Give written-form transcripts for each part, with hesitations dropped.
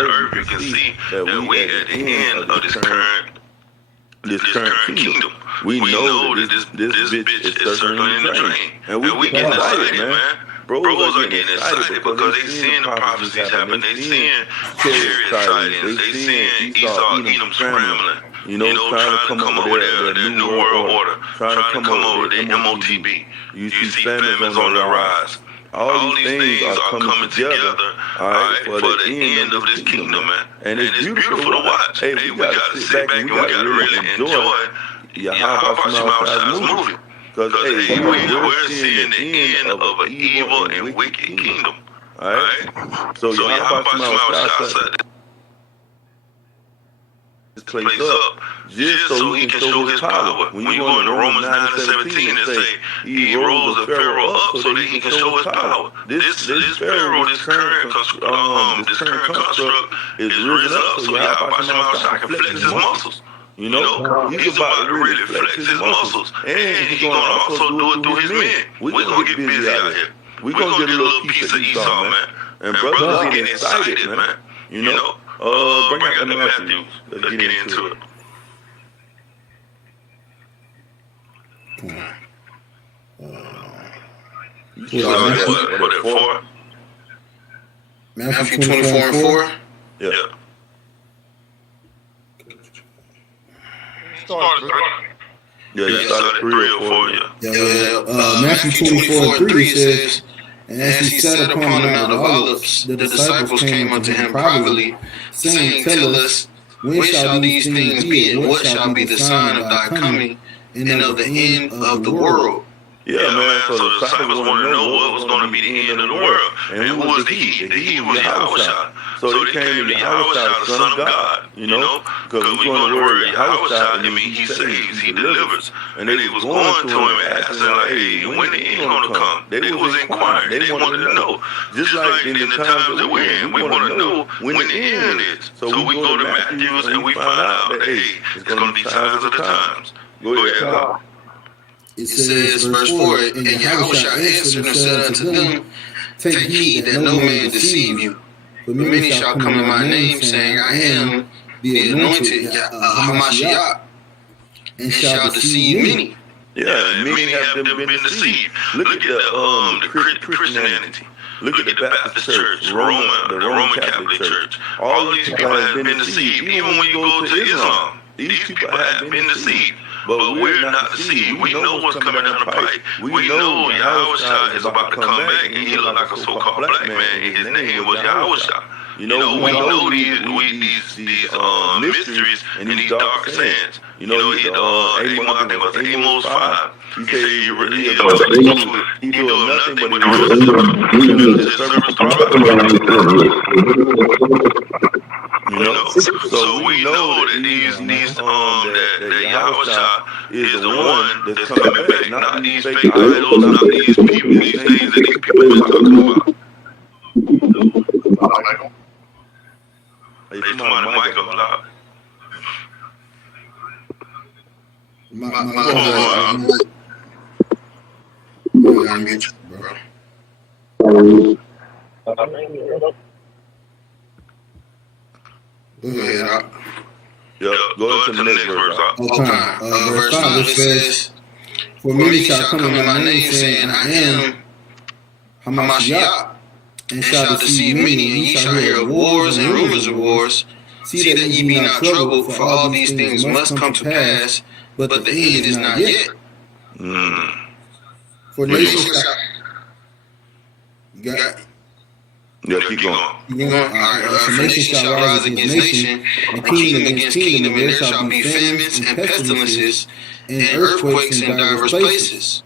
earth, you can see that we at the end of this current kingdom. We know that this bitch is circling in the drain. And we getting excited, man. Bros are getting excited because they seeing the prophecies happen. They seeing chariots tidings. They seeing Esau, Edom scrambling. Trying to come over there, their New World Order. Trying to come over the MOTB. You see famines on the rise. All these things are coming together, all right, for the end of this kingdom, man. And it's beautiful to watch. Hey, we gotta sit back and we gotta really enjoy Yahweh Shemashai's movie. Because, hey, we're seeing the end of an evil and wicked kingdom, all right? So Yahweh Shemashai this place up just so he can show his power. When you go into Romans 9 and 17 and say he rose the Pharaoh up so that he can show his power. This Pharaoh, this current construct is risen up so Yahweh Shemashai can flex his muscles. He's about to really flex his muscles. And he's going to also do it through his men. We're going to get busy out here. We're going to get a little piece of Esau, man. And brothers are getting excited, man. Bring out the Matthews. Let's get into it. What at 4? Matthew 24 and 4? Yeah. Started 3. Yeah, you started 3 or 4, yeah. Matthew 24 and 3 says, and as he sat upon the Mount of Olives, the disciples came unto him privately, saying, Tell us, when shall these things be, and what shall be the sign of thy coming, and of the end of the world? Yeah, man. So the disciples wanted to know what was going to be the end of the world. And who was the he? The he was Yahushua. So they came to Yahushua, the Son of God, because we go to the word Yahushua, it means he saves, he delivers. And they was going to him asking, like, hey, when the end going to come? They was inquiring. They wanted to know. Just like in the times that we're in, we want to know when the end is. So we go to Matthews and we find out that, hey, it's going to be signs of the times. Go ahead, It says, verse 4, and Yahushua answered and said unto them, Take heed that no man deceive you. For many shall come in my name, saying, I am the anointed Hamashiach, and shall deceive many. Yeah, many have been deceived. Look at the Christianity. Look at the Baptist Church, the Roman Catholic Church. All these people have been deceived. Even when you go to Islam, these people have been deceived. But we're not deceived. We know what's coming down the pipe. We know Yahushua is about to come back, and he looked like a so-called black man, and his name was Yahushua. We know these mysteries and these dark sayings. I think it was Amos 5. He said he doing nothing but his service to So we know that that Yahushua is the one that's coming back, not these fake idols, not these people, these things that these people are talking about. Hey, come on, the mic up loud. Go into the next verse. Verse 5 says, For many shall come in my name, saying, I am Hamashiach, and shall deceive many, and ye shall hear of wars and rumors of wars. See that ye be not troubled, for all these things must come to pass, but the end is not yet. For nations shall... Keep going. For nation shall rise against nation, and kingdom against kingdom, and there shall be famines and pestilences, and earthquakes in divers places.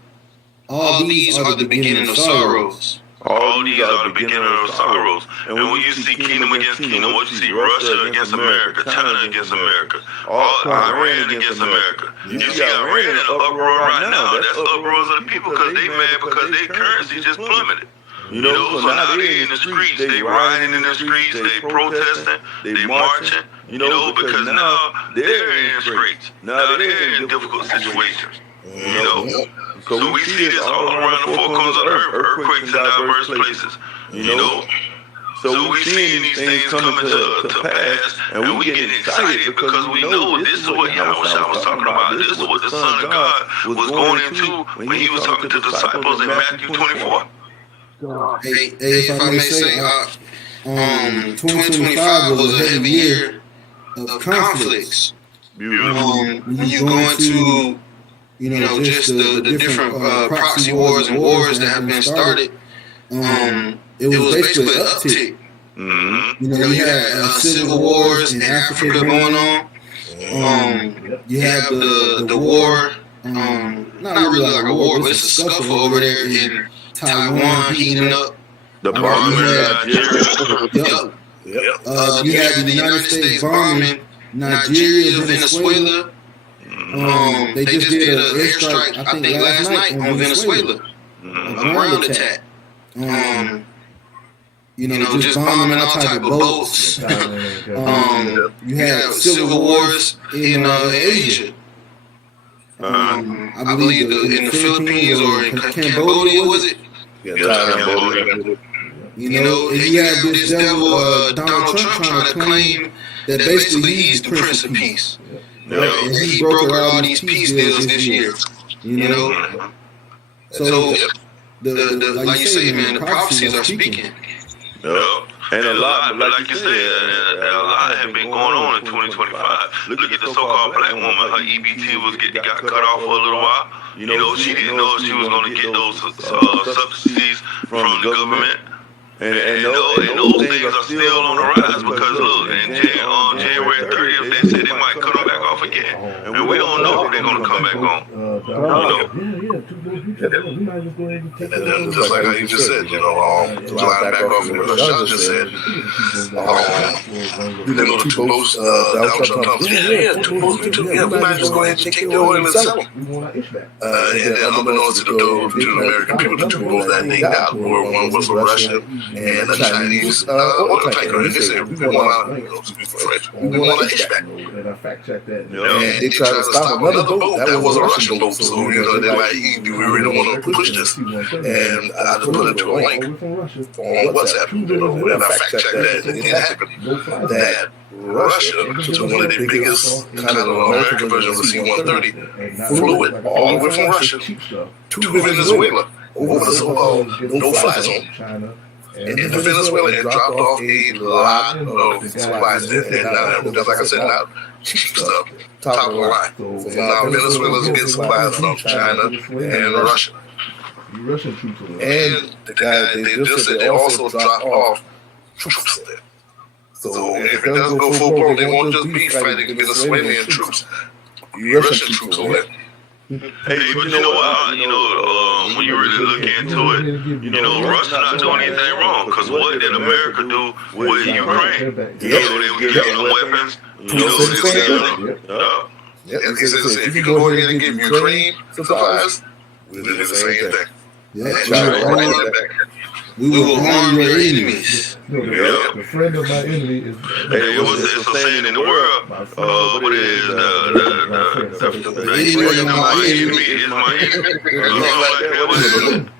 All these are the beginning of sorrows. All these are the beginning of sorrows. And when you see kingdom against kingdom, what you see? Russia against America, China against America, Iran against America. You see Iran in an uproar right now. That's uproars of the people because they mad because their currency just plummeted. So now they in the streets, they rioting in the streets, they protesting, they marching, because now they're in straits. Now they're in difficult situations, So we see this all around the four corners of the earth, earthquakes in diverse places, So we seeing these things coming to pass, and we getting excited because we know this is what Yahweh was talking about. This is what the Son of God was going into when he was talking to the disciples in Matthew 24. Hey, if I may say, 2025 was a heavy year of conflicts. When you go into, just the different proxy wars and wars that have been started, it was basically an uptick. You had civil wars in Africa going on. You have the war, not really like a war, but it's a scuffle over there in Taiwan heating up. The bombing in Nigeria. You had the United States bombing Nigeria, Venezuela. They just did an airstrike, I think, last night on Venezuela. A ground attack. Just bombing all type of boats. You had civil wars in Asia. I believe in the Philippines or in Cambodia, was it? Cambodia. And you have this devil, Donald Trump, trying to claim that basically he's the Prince of Peace. And he brokered all these peace deals this year. So, like you say, man, the prophecies are speaking. And a lot, but like you said, a lot have been going on in 2025. Look at the so-called black woman. Her EBT got cut off for a little while. She didn't know she was going to get those subsidies from the government. And those things are still on the rise because look, on January 30th, they said they might cut them back off again, and we don't know if they're going to come back on. And then just like how you just said, line back off what Sean just said, too close, Donald Trump comes, too close, we might just go ahead and take the oil and sell them. And unbeknownst to the American people, the two of that they got were one was from Russia and a Chinese oil tanker. And they said, we want a HVAC. And they tried to stop another boat that was a Russian boat. So, they're like, do we really want to push this? And I just put it to a link on WhatsApp. And I fact checked that it happened. That Russia, which is one of the biggest kind of American version of the C-130, flew it all the way from Russia to Venezuela over the so-called no-fly zone. In Venezuela, and dropped off a lot of supplies there. And just like I said, now cheap stuff, top of the line. So now Venezuela's getting supplies from China and Russia. And the guy, they just said they also dropped off troops there. So if it does go full blown, they won't just be fighting Venezuelan troops, Russian troops over there. Hey, but when you really look into it, Russia not doing anything wrong. Because what did America do with Ukraine? They were giving them weapons. If you go ahead and give Ukraine supplies, we'll do the same thing. We will harm your enemies. The friend of my enemy is. It's a saying in the world. What it is? The enemy of my enemy is my enemy.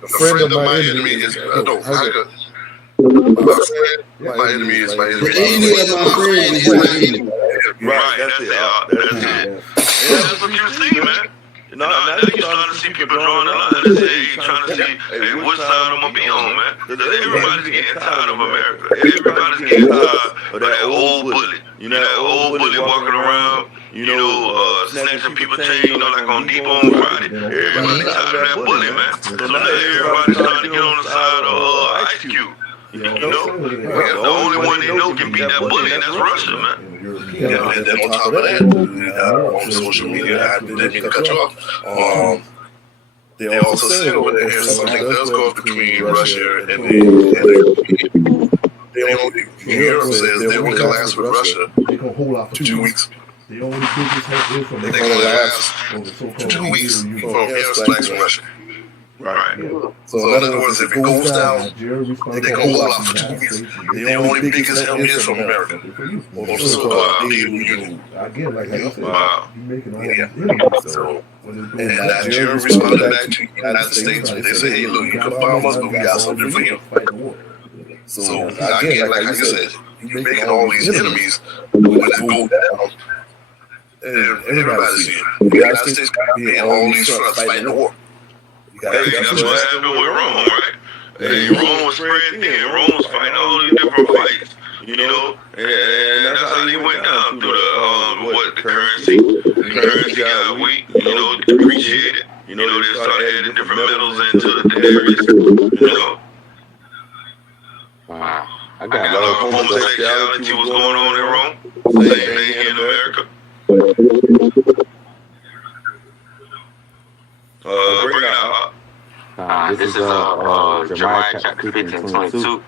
The friend of my enemy is my enemy is my enemy. The enemy of my friend is my enemy. Right, that's it. And that's what you see, man. Now you're starting to see people drawing the line and trying to see, which side I'm going to be on, man. Because everybody's getting tired of America. Everybody's getting tired of that old bully. That old bully walking around, snatching people's chain, like on Depot on Friday. Everybody's tired of that bully, man. So now everybody's trying to get on the side of Ice Cube. The only one they know can beat that bully, and that's Russia, man. And then on top of that, on social media, I didn't mean to cut you off. They also said over there, something does go between Russia and the Europe says they only can last with Russia 2 weeks. They can last 2 weeks from airstrikes from Russia. Right. So in other words, if it goes down, they can hold out for 2 weeks. The only biggest help is from America. Or the so-called EU. Wow. So, and Nigeria responded back to the United States. They say, hey, look, you can bomb us, but we got something for you. So again, like you said, you making all these enemies when it go down, and everybody's seeing. The United States got to be in all these fronts fighting the war. Hey, that's what happened with Rome, right? Hey, Rome was spread thin. Rome was fighting all these different fights, you know, and that's how they went down through the currency. The currency got weak, you know, depreciated. You know, they started adding different metals into the areas, you know. Wow. I A lot of homosexuality was going on in Rome. Same thing here in America. Bring it out. This is Jeremiah chapter 15:22.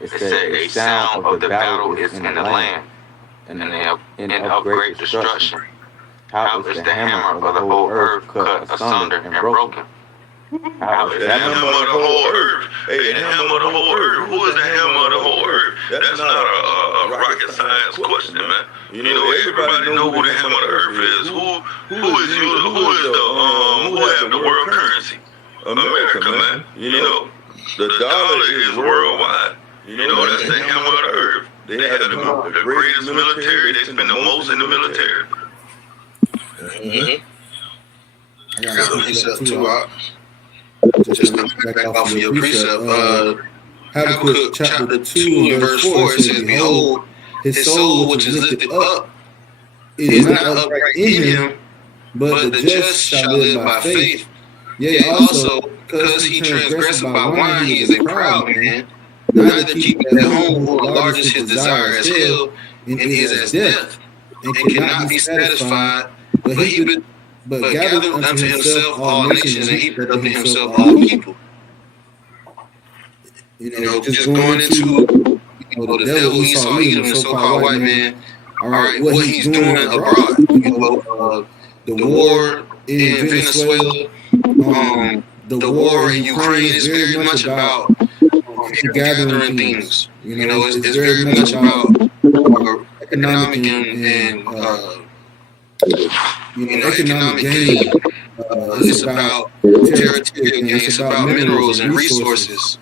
It said, "A sound of the battle is in the land, and of great destruction. How is the hammer of the whole earth cut asunder and broken?" How is The hammer of the whole earth. Hey, the hammer of the whole earth. Who is the hammer of the whole earth? That's not a rocket science question, man. You know, everybody know who the hammer of the earth is. Who have the world currency? America, man. You know, the dollar is worldwide. You know, that's the hammer of the earth. They have the greatest military. They spend the most in the military. I got So he said too, just to back off of your precept. Habakkuk chapter 2 and verse 4 it says, "Behold, his soul which is lifted up is not upright in him, but the just shall live by faith. Yea, also, because he transgressed by wine, he is a proud man. Neither keep at home, who largest his desire as hell, and is as death, and cannot be satisfied, but gathereth unto himself all nations, and heapeth unto himself all people." You know, just going into the devil Esau Edom, the so-called white man. All right, what he's doing abroad. You know, the war in Venezuela, the war in Ukraine is very much about gathering things. You know, it's very much about economic and economic gain. It's about territorial gain. It's about minerals and resources.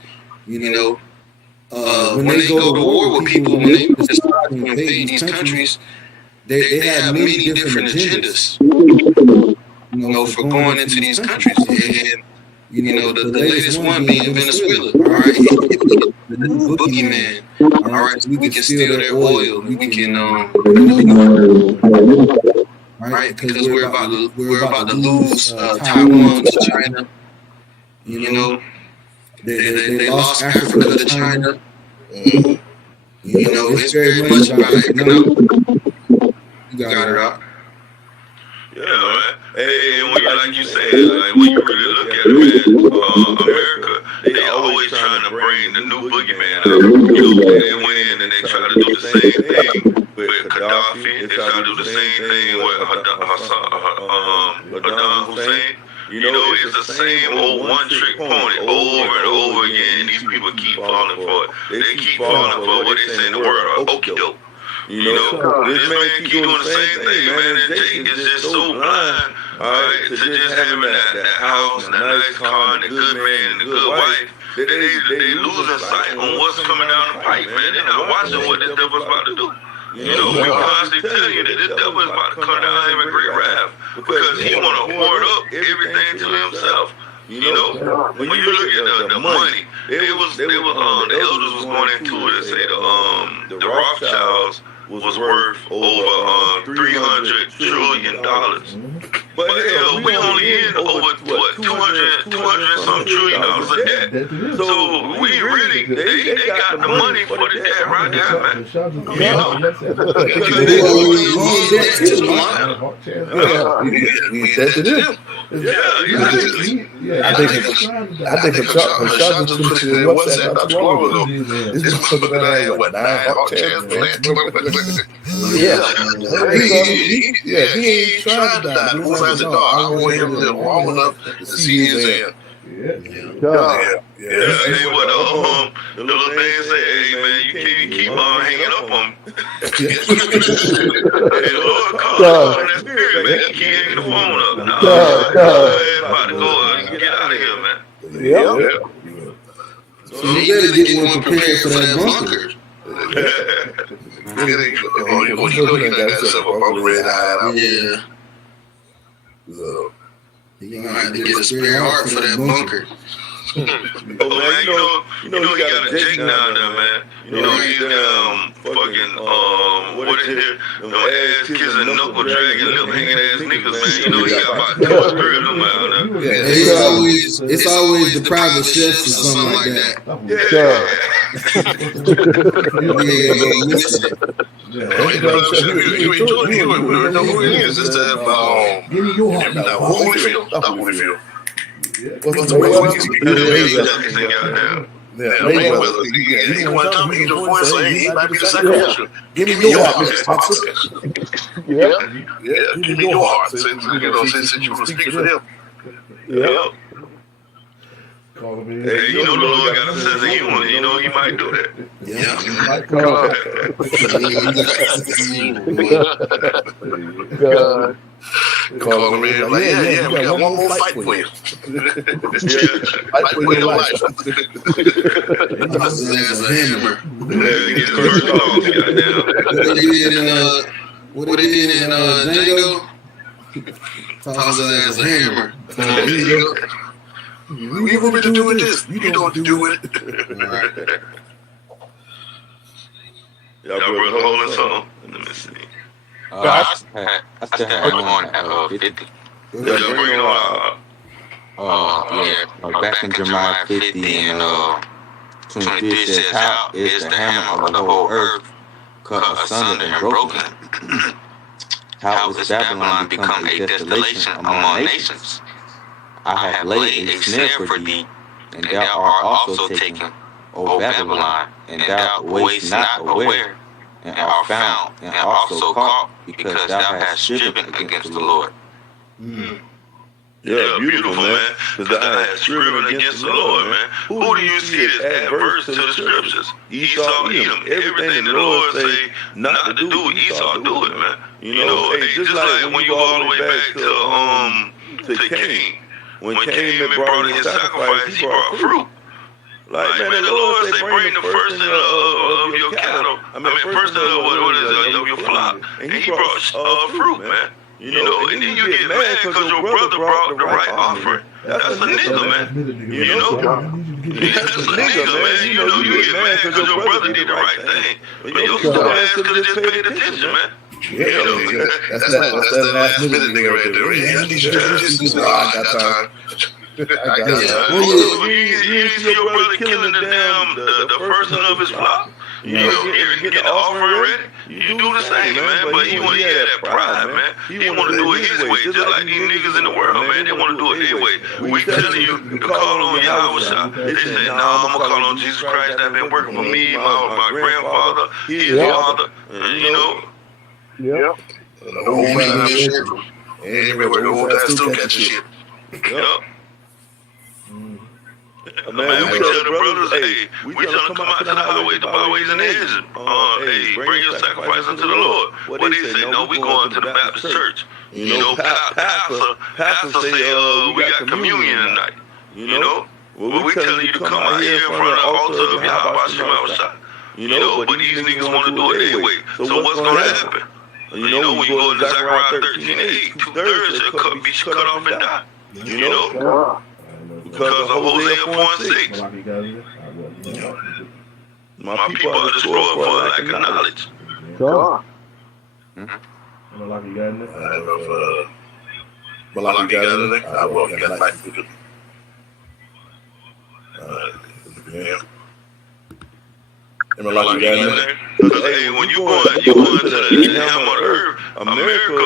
You know, when they go to war with people, when they decide to invade these countries, they have many different agendas. You know, for going into these countries, and you know, the latest one being Venezuela. All right, the new boogeyman. All right, so we can steal their oil. We can, right, because we're about to lose Taiwan to China. You know, they lost Africa to China. You know, it's very much about economic. You got it out. Yeah, man. Hey, and like you said, like when you really look at it, man, America, they always trying to bring the new boogeyman out. You know, they went in and they try to do the same thing with Gaddafi. They try to do the same thing with Saddam Hussein. You know, it's the same old one-trick pony over and over again. And these people keep falling for it. They keep falling for what they say in the word, okie doke. You know, this man keep doing the same thing, man. And Jake is just so blind, all right, to just having that house and that nice car and the good man and the good wife. They losing sight on what's coming down the pipe, man. They're not watching what this devil's about to do. You know, we constantly tell you that this devil is about to come down here in great wrath because he want to hoard up everything to himself. You know, when you look at the money, the elders was going into it and say the Rothschilds was worth over $300 trillion. But hell, we only in over what 200 some trillion dollars of debt. So we really they got the money for the debt right there, man. You know, I think Prashad just put it in WhatsApp not too long ago. This motherfucker that had what 9 hawk chairs, man. He ain't trying to die. He wants to die. I want him to live long enough to see his end. Hey, what the little thing say, hey man, you can't keep on hanging up on me. Hey, Lord, call on that spirit, man. You can't hang the phone up. No, about to go and get out of here, man. So you better get one prepared for that bunker. You know he done got himself a bunker ready to hide out. Yeah. So, You gonna have to get a spare heart for that bunker. Oh man, you know he got a Jake down there, man. You know he's fucking what is it? Them ass kissing, knuckle dragging, lip hanging ass niggas, man. You know he got about 2 or 3 of them out there. Yeah, it's always the private chefs or something like that. You know who it is. It's that Give me your heart. Holyfield. Holyfield. What's the Mayweather. He one time he the voice, so he might be the sacrificial. Give me your heart, Mr. Thompson. Yeah. Give me your heart. Since you can speak for him. Yeah. Hey, you know the Lord got a sense of humor. You know he might do that. Yeah. Call him in. Like, yeah, we got one more fight for you. Fight for your life. That's a hammer. Get his first loss, goddamn. What they did in Django? Toss his ass a hammer. We want me to do with this. You don't have to do with it. Y'all brother holding something? Let me see. I still had one at 50. Yeah, bring it on. Back in Jeremiah 50 and 23 says, how is the hammer of the whole earth cut asunder and broken? How is Babylon become a desolation among nations? I have laid a snare for thee, and thou art also taken, O Babylon, and thou wast not aware, and art found, and also caught, because thou hast striven against the Lord. Yeah, beautiful, man. Because thou hast striven against the Lord, man. Who do you see as adverse to the scriptures? Esau, Edom. Everything the Lord say not to do, Esau do it, man. You know, hey, just like when you go all the way back to Cain. When Cain brought in his sacrifice, he brought fruit. Like, man, the Lord say, bring the first of your cattle. First of your flock. And he brought fruit, man. You know, and then you get mad because your brother brought the right offering. That's a nigga, man. You know? That's a nigga, man. You know, you get mad because your brother did the right thing. But your stupid ass could have just paid attention, man. Yeah, that's that last minute nigga right there. Yeah, I need you to just I got time. You see your brother killing the person of his flock. You know, get the offering ready. You do the same, man. But he want to have that pride, man. He want to do it his way, just like these niggas in the world, man. They want to do it their way. We telling you to call on Yahweh. They say, nah, I'm gonna call on Jesus Christ. That been working for me, my grandfather, his father, you know. Yep. The whole time shit. Everywhere, the whole time still catching shit. Yep. Man, we tell the brothers, hey, we tell them come out to the highway, the byways and the edges. Hey, bring your sacrifice unto the Lord. What they say? No, we going to the Baptist church. You know, pastor say, we got communion tonight. You know, well, we telling you to come out here in front of the altar of Yahweh Shema. You know, but these niggas want to do it their way. So what's going to happen? You know, when you go to Zechariah 13:8, 2/3 shall be cut off and die. You know? Because of Hosea 4:6. My people are destroyed for lack of knowledge. Malaki got in there? I don't know if Malaki got in there. Well, he got like yeah. Malaki got in there. Because hey, when you going to the helm of the earth, America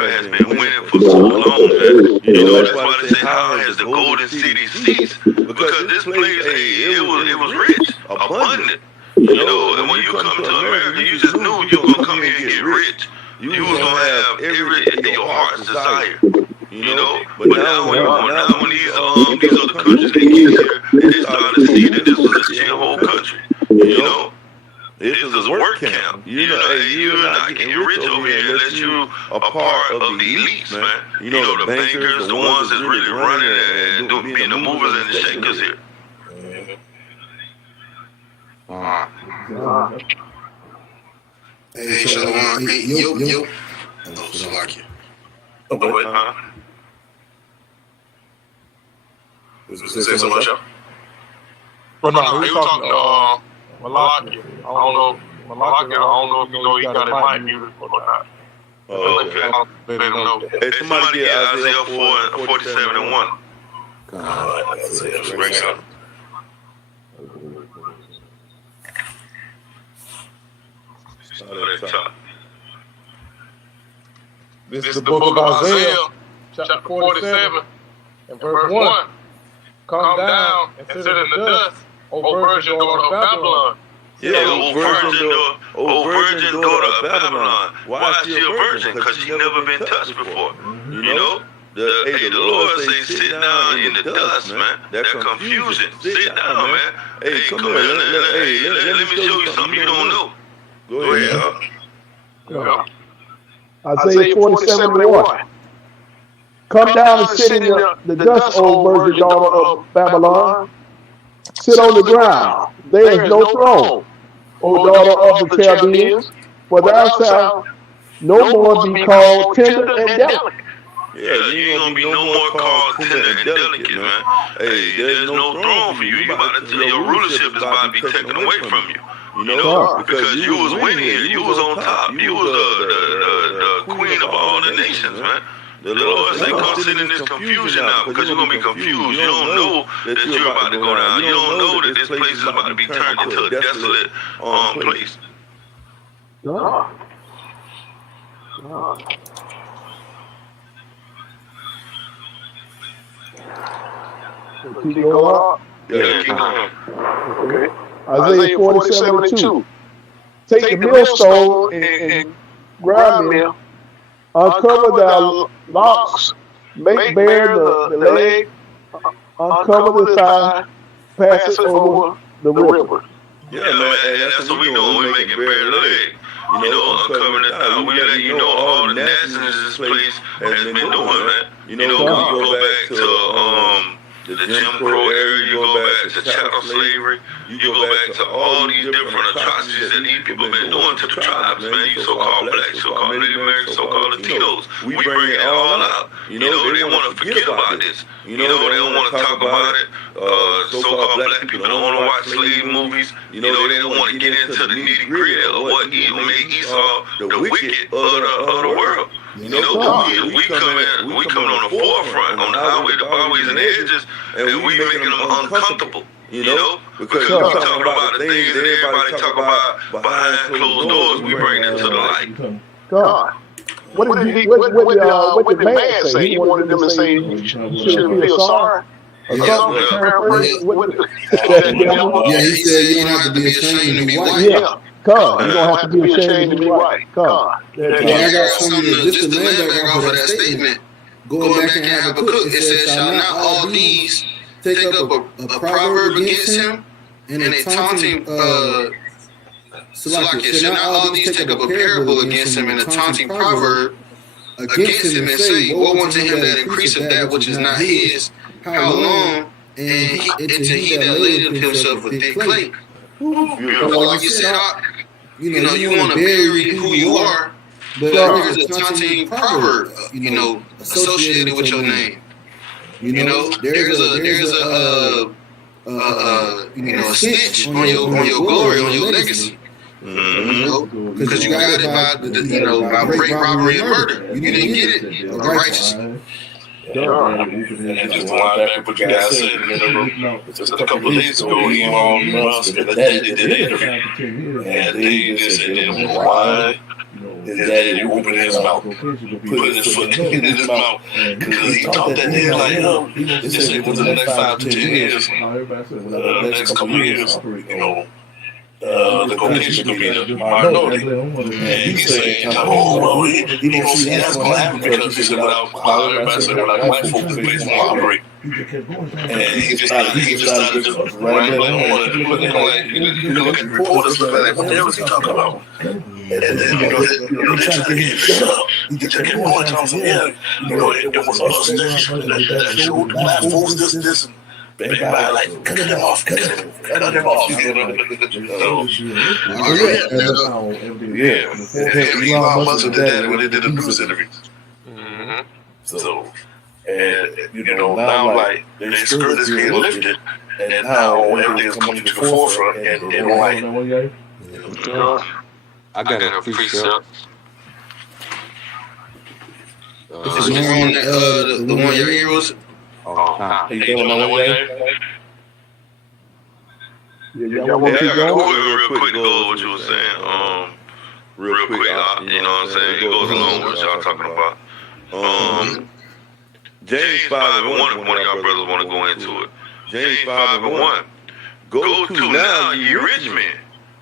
has been winning for so long, man. You know, that's why they say, how has the golden city ceased? Because this place, hey, it was rich, abundant. You know, and when you come to America, you just knew you were gonna come here and get rich. You was gonna have your heart's desire. You know, but now when these other countries they get here, they start to see that this was a chill whole country. You know, this is a work camp. You're not getting rich over here unless you a part of the elites, man. You know, the bankers, the ones that's really running and being the movers and the shakers here. Hey, Shalom. Hey, yo. Oh, Salakia. Say so much, y'all? Well, no, he was talking to Malachi. I don't know. Malachi, I don't know if you know he got a mic muted or not. Oh, okay. Let him know. Hey, somebody get Isaiah 4, 47 and 1. Isaiah, bring it up. Start at the top. This is the book of Isaiah, chapter 47, and verse 1. Come down and sit in the dust, O virgin daughter of Babylon. Yeah, O virgin daughter of Babylon. Why is she a virgin? Because she never been touched before. You know? The Lord say sit down in the dust, man. That confusion. Sit down, man. Hey, come here. Let me show you something you don't know. Go ahead. Isaiah 47:1. Come down and sit in the dust, O virgin daughter of Babylon. Sit on the ground. There is no throne, O daughter of the Chaldeans, for thou shalt no more be called tender and delicate. Yeah, you ain't gonna be no more called tender and delicate, man. Hey, there's no throne for you. Your rulership is about to be taken away from you. You know, because you was winning, you was on top, you was the queen of all the nations, man. The Lord said, come sit in this confusion now, because you're gonna be confused. You don't know that you're about to go down. You don't know that this place is about to be turned into a desolate place. Keep going up. Yeah, keep going. Okay. Isaiah 47:2. Take the millstone and grind mill, uncover thy locks, make bare the leg, uncover the thigh, pass it over the river. Yeah, man, and that's what we doing. We making bare the leg. You know, uncovering the thigh. We letting you know all the nastiness this place has been doing, man. You know, when you go back to the Jim Crow area, you go back to chattel slavery, you go back to all these different atrocities that these people been doing to the tribes, man. You so-called blacks, so-called Native Americans, so-called Latinos. We bring it all out. You know, they want to forget about this. You know, they don't want to talk about it. So-called black people don't want to watch slave movies. You know, they don't want to get into the nitty-gritty of what made Esau the wicked of the world. You know, we coming on the forefront, on the highway, the byways, and the edges, and we making them uncomfortable. You know, because we talking about the things that everybody talk about behind closed doors. We bring it to the light. God. What did the man say? He wanted them to say, you shouldn't feel sorry. Yeah, he said you don't have to be ashamed to be white. Yeah. God, you don't have to be ashamed to be white. God. Yeah, I got something just to land back off of that statement. Going back and have a cook, it says, shall not all these take up a proverb against him and a taunting shall not all these take up a parable against him and a taunting proverb against him and say, woe unto him that increaseth that which is not his, how long, and until he that ladeth himself with thick clay. Like you said, you know, you want to bury who you are, but there's a taunting proverb, you know, associated with your name. You know, there's a a snitch on your glory, on your legacy. You know, because you got it by rape, robbery, and murder. You didn't get it righteously. And just one back what you guys said in the room. Just a couple of days ago, Elon Musk and Daddy did an interview. And they just said, why his daddy opened his mouth, put his foot in his mouth, because he thought that they like, this ain't within the next 5 to 10 years, next couple of years, you know, the Caucasian gonna be the minority. And he's saying, oh, well, you don't see that's gonna happen because he said, without black folks, it's gonna operate. And he just started just rambling on and looking like, you look at reporters, like, what the hell is he talking about? And then, you know, they try to get him shut up. He just kept going, yeah, you know, it was us that showed black folks this, Everybody like, cut him off. You know? Elon Musk did that when they did the news interviews. So, and you know, now like their skirt is being lifted, and now everything's coming to the forefront, and they don't like it. I got a precept. Is it the one your ear was? You doing my one day? Y'all want to keep going? Real quick, go with what you were saying. Real quick, you know what I'm saying? It goes along with what y'all talking about. James 5:1, one of y'all brothers want to go into it. James 5:1. Go to now, ye rich men.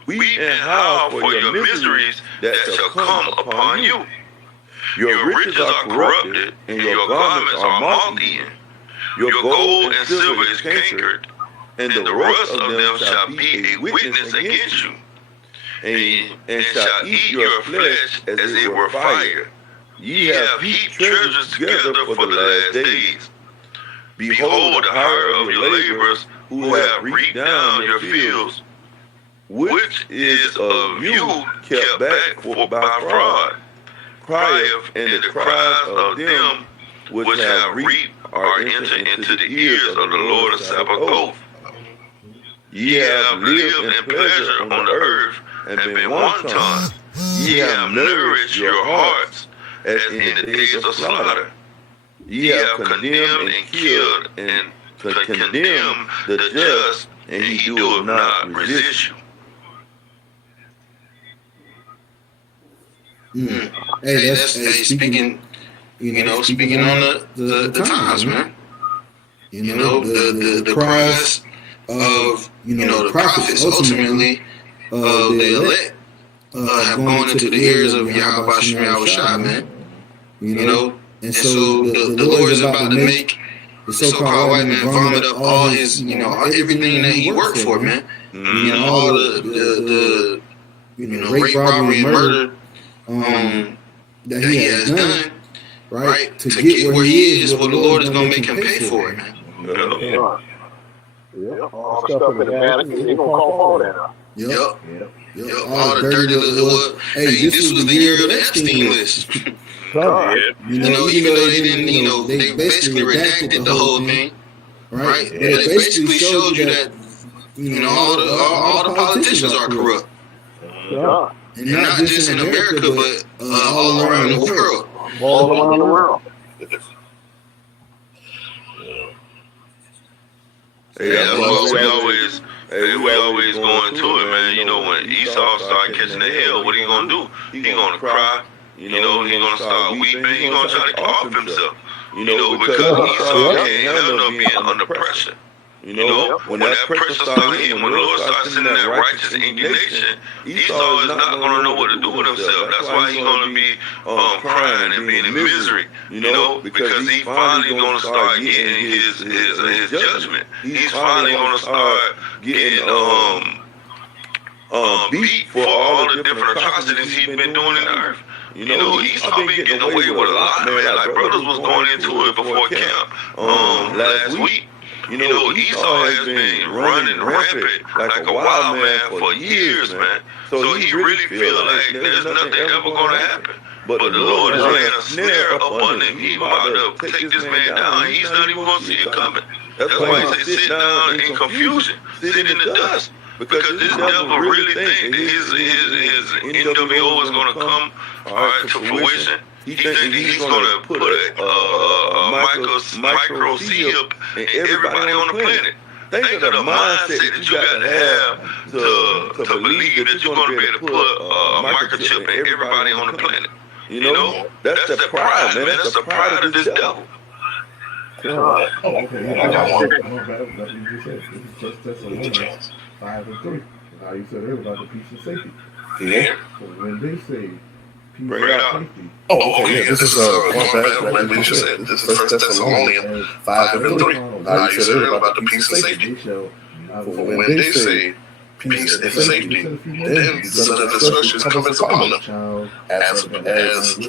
Weep and howl for your miseries that shall come upon you. Your riches are corrupted, and your garments are moth-eaten. Your gold and silver is cankered, and the rust of them shall be a witness against you, and shall eat your flesh as it were fire. Ye have heaped treasures together for the last days. Behold, the hire of your laborers who have reaped down your fields, which is of you kept back by fraud, crieth, and the cries of them which have reaped are entered into the ears of the Lord of Sabaoth. Ye have lived in pleasure on the earth and been wanton. Ye have nourished your hearts as in the days of slaughter. Ye have condemned and killed and condemned the just, and he doeth not resist you. Hey, that's speaking. Speaking on the times, man. The cries of the prophets ultimately of the elect have gone into the ears of Yahweh Shem Yahushua, man. And so the Lord is about to make the so-called white man vomit up all his, everything that he worked for, man. All the rape, robbery, and murder that he has done, right? To get where he is, well, the Lord is going to make him pay for it, man. All the stuff in the Vatican, he's going to call all that out. All the dirty little. Hey, this was the year of the Epstein list. Even though they didn't, they basically redacted the whole thing, right? But it basically showed you that, all the politicians are corrupt. And not just in America, but all around the world. All around the world. Hey, that's what we always go into it, man. When Esau started catching the hell, what are you gonna do? He's gonna cry. He's gonna start weeping. He's gonna try to off himself. Because Esau can't handle being under pressure. When that pressure starts hitting, when the Lord starts sending that righteous indignation, Esau is not going to know what to do with himself. That's why he's going to be crying and being in misery, because he's finally going to start getting his judgment. He's finally going to start getting beat for all the different atrocities he's been doing in the earth. Esau been getting away with a lot, man. Like brothers was going into it before camp last week. Esau has been running rampant like a wild man for years, man. So he really feel like there's nothing ever going to happen. But the Lord is laying a snare upon him. He's about to take this man down. He's not even going to see it coming. That's why he said sit down in confusion, sit in the dust. Because this devil really think that his NWO is going to come to fruition. He thinks that he's going to put a micro chip in everybody on the planet. Think of the mindset that you got to have to believe that you're going to be able to put a microchip in everybody on the planet. That's the pride, man. That's the pride of this devil. Okay. I got one. That's 5-3. Now you said everybody peace and safety. Yeah. So when they say peace Bring it and out. safety. This is like we said, this is 1 Thessalonians 5-3. Now you said everybody peace and safety. For when they say peace and safety, then the son of destruction is coming upon them, as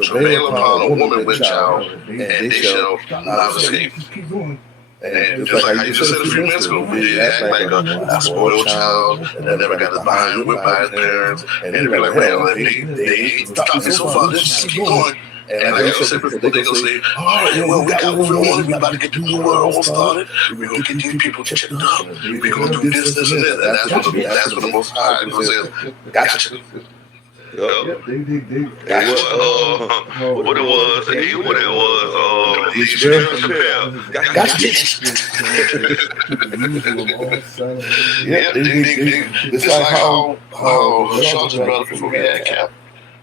travail upon a woman with child, and they shall not escape. Keep going. And just like how you just said a few minutes ago, they act like a spoiled child that never got his behind whipped by his parents. And they be like, man, like, they stopped me so far, let's just keep going. And like I said, they gonna say, all right, well, we got what we want. We about to get the new world all started. We're gonna get these people checked up. We're gonna do this, and that. And that's what the Most High is gonna say. Gotcha. Yup. Gotcha. What it was, Yeah, it's like how Sean's brother from Cap.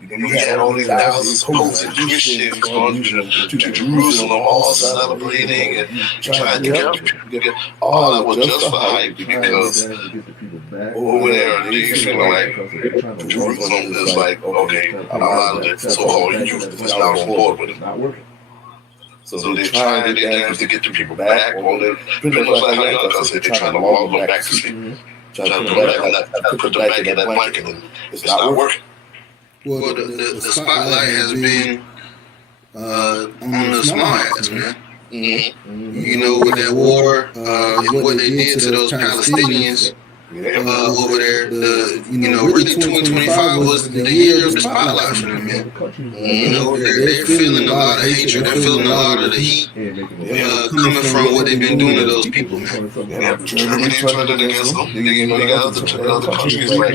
You had all these thousands of posted Christians going to Jerusalem, all celebrating and trying to get all that was just for hype because over there they feel like Jerusalem is like, okay, a lot of the so-called youth is not on board with it. So they're trying their damnedest to get the people back. Well, they're pretty much like I said, they're trying to lull them back to sleep. Trying to put them back in that blanket, and it's not working. Well, the spotlight has been on the small hats, man. Mm-hmm. You know, with that war and what they did to those Palestinians over there, really 2025 was the year of the spotlight for them, man. You know, they're feeling a lot of hatred, they're feeling a lot of the heat coming from what they've been doing to those people, man. Yeah, Germany turned it against them. You got other countries like,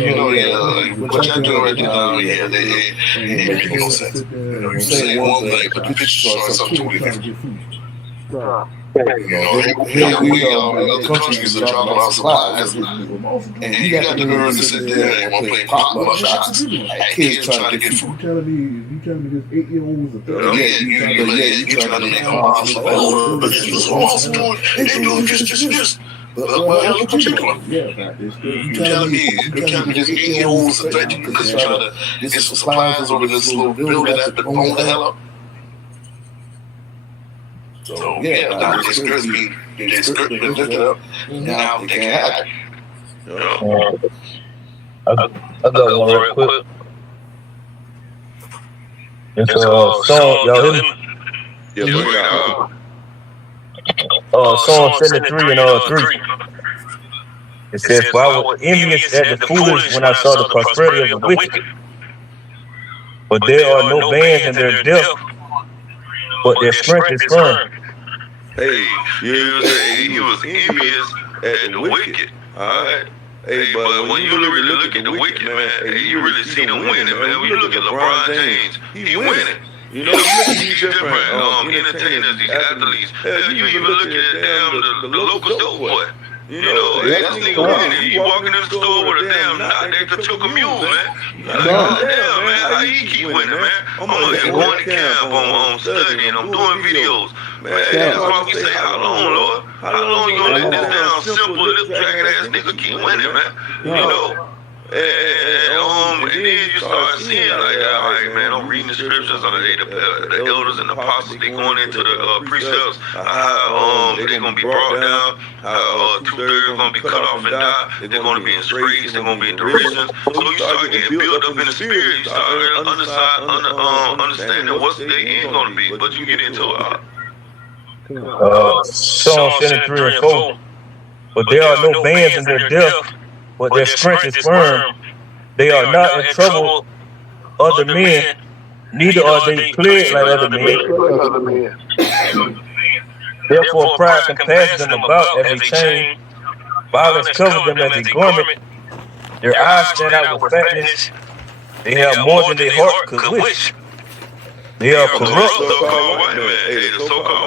what y'all doing right now? Yeah, they ain't making no sense. You say one thing, but the picture's showing something totally different. Here we are in other countries that dropping off supplies, and you got the nerve to sit there and want to play pop ball shots at kids trying to get food. You telling me this 8-year-olds You trying to make them off like, oh, but this is awesome doing. They doing this. But look what you're doing. You telling me this 8-year-olds are threatening because trying to get some supplies over this little building that's been blown the hell up. So yeah, now they skirts been lifted up. Now they can happen. I got one real quick. It's a song, y'all hear me? Yeah, bring it out. Psalm 73 and 3. It says, "For I was envious at the foolish when I saw the prosperity of the wicked. But there are no bands in their death, but their strength is firm." Hey, he was envious at the wicked. Alright. Hey, but when you really look at the wicked, man, you really see them winning, man. When you look at LeBron James, he winning. You know, you look at these different entertainers, these athletes. Hell, you even look at the local dope boy. You know, this nigga winning. He walking in the store with a damn knot that could choke a mule, man. Damn, man, how he keep winning, man? I'm going to camp, I'm studying, I'm doing videos. Man, that's why we say, how long, Lord? How long you gonna let this damn simple, lip-dragging ass nigga keep winning, man? You know? And then you start seeing like, all right, man, I'm reading the scriptures on the elders and the apostles, they going into the precepts, they're gonna be brought down, 2/3 gonna be cut off and die, they're gonna be in disgrace, they're gonna be in derisions. So you start getting built up in the spirit, you start understanding what the end gonna be, but you get into it. Psalm 73 and 4. But there are no bands in their death, but their strength is firm. They are not in trouble other men, neither are they plagued like other men. Therefore pride compasses them about as a chain, violence covers them as a garment. Their eyes stand out with fatness. They have more than their heart could wish. They are corrupt. The so-called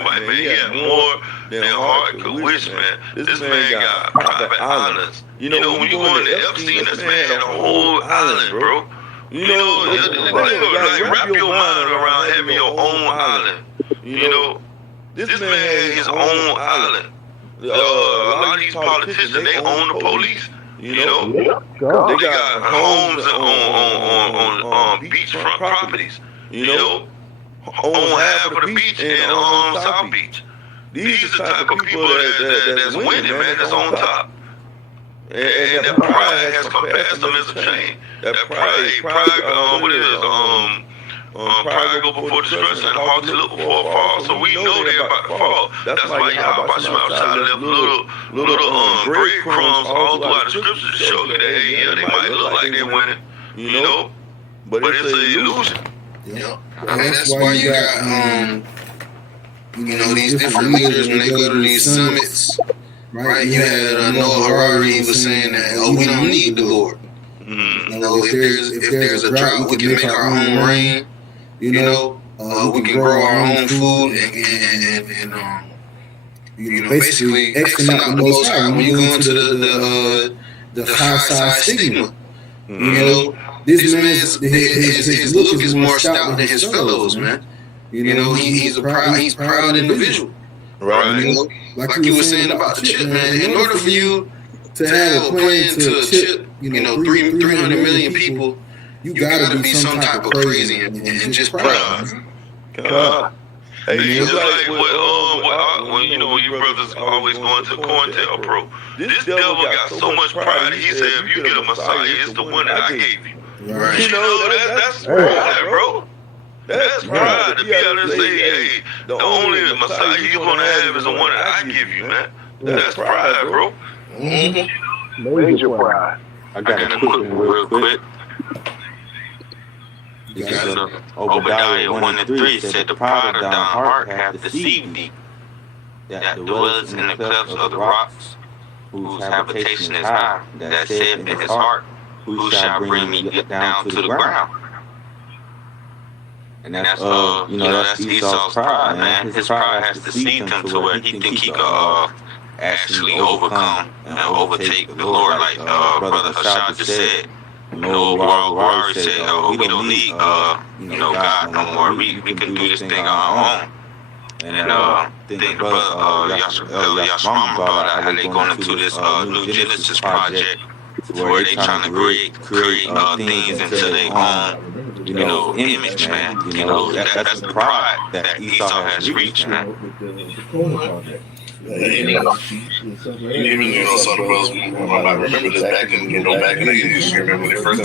white man, he had more than heart could wish, man. This man got private islands. You know, when you go into Epstein, this man had a whole island, bro. You know, like wrap your mind around having your own island. You know, this man had his own island. A lot of these politicians, they own the police. You know, they got homes on beachfront properties. You know, on half of the beach and on South Beach. These are the type of people that's winning, man, that's on top. And that pride has compassed them as a chain. That pride, what it is, pride go before destruction, and a haughty look before a fall. So we know they're about to fall. That's why Yahweh Shai left little breadcrumbs all throughout the scriptures to show you that, hey, yeah, they might look like they're winning, you know, but it's an illusion. Yeah. And that's why you got, you know, these different leaders when they go to these summits, right? You had Noah Harari was saying that, oh, we don't need the Lord. You know, if there's a drought, we can make our own rain. You know, we can grow our own food and you know, basically Xing out the Most High. When you go into the high side stigma, you know, this man's his look is more stout than his fellows, man. You know, he's proud individual. Right. You know, like you were saying about the chip, man. In order for you to have a plan to chip, you know, 300 million people, you gotta be some type of crazy and just proud. God. Hey, it's like when you know you brothers always going to COINTELPRO. This devil got so much pride. He said, if you get a Messiah, it's the one that I gave you. Right. You know, that's pride, bro. That's pride to be able to say, hey, the only Messiah you're going to have is the one that I give you, man. That's pride, bro. Major pride. I got a quick one real quick. Because Obadiah 1 and 3 said, the proud of thine heart hath deceived thee, that dwelleth in the clefts of the rocks, whose habitation is high, that said in his heart, who shall bring me down to the ground? And that's you know, that's Esau's pride, man. His pride has deceived him to where he think he could actually overcome and overtake the Lord, like Brother Hashad just said. You know, Harari said, oh, we don't need you know, God no more. We can do this thing on our own. And think Brother Yashmama brought out how they going into this New Genesis project, where they trying to create things into their own, you know, image, man. You know, that's the pride that Esau has reached, man. You know, some of the brothers, I remember this back in the 80s. You remember when they first